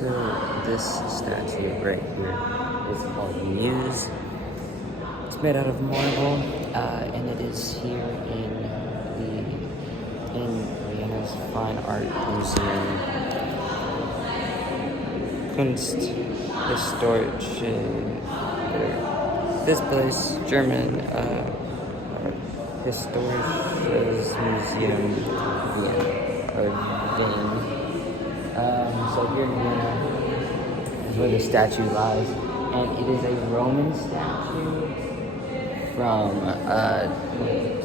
So this statue right here is called Muse. It's made out of marble, and it is here in Vienna's Fine Art Museum. Kunsthistorische. This place, German Historisches Museum, Vienna, or Wien. So here in Vienna is where the statue lies, and it is a Roman statue from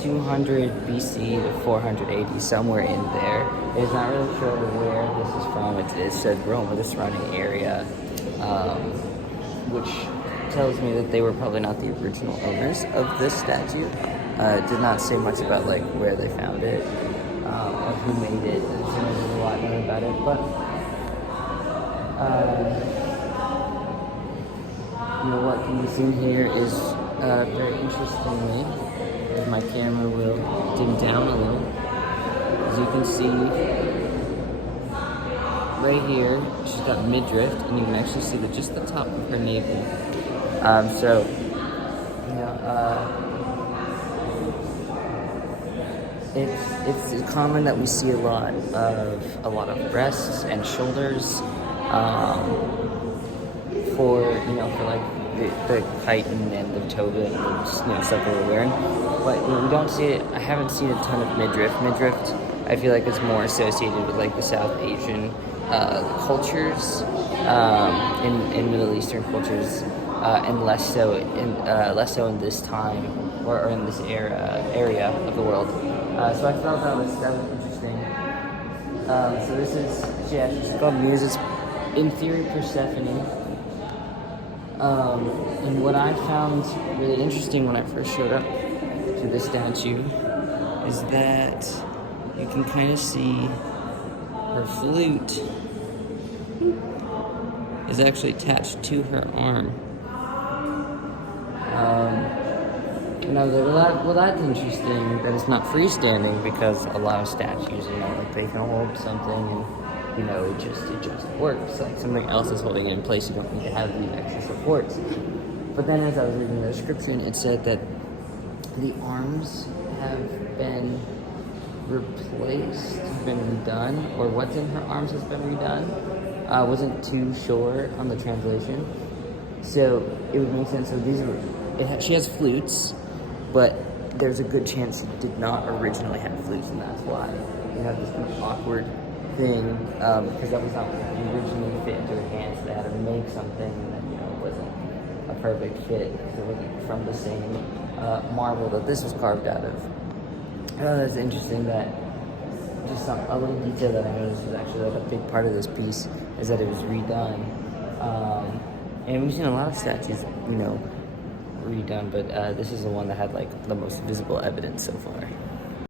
200 BC to 400 AD, somewhere in there. It's not really sure where this is from. It said Rome or the surrounding area, which tells me that they were probably not the original owners of this statue. It did not say much about like where they found it or who made it. There's a lot known about it, but what can be seen here is very interestingly, as my camera will dim down a little. As you can see, right here, she's got midriff, and you can actually see just the top of her navel. It's common that we see a lot of breasts and shoulders for like the chitin and the toga and stuff that we're wearing, but we don't see it. I haven't seen a ton of midriff. Midriff, I feel like, is more associated with like the South Asian cultures, in Middle Eastern cultures, and less so in this time or in this area of the world. So I felt that was interesting. So this is she's called Muse. It's in theory Persephone. And what I found really interesting when I first showed up to the statue is that you can kind of see her flute is actually attached to her arm. Well, that's interesting that it's not freestanding, because a lot of statues, like they can hold something and it just works. Like something else is holding it in place. You don't need to have these extra supports. But then as I was reading the description, it said that the arms have been replaced, been redone, or what's in her arms has been redone. I wasn't too sure on the translation. So it would make sense. So she has flutes, but there's a good chance she did not originally have flutes, and that's why you have this kind of awkward thing, because that was not originally fit into her hands. They had to make something that wasn't a perfect fit, because it wasn't from the same marble that this was carved out of. I thought it was interesting that just a little detail that I noticed was actually like a big part of this piece is that it was redone. And we've seen a lot of statues, redone, but this is the one that had like the most visible evidence so far.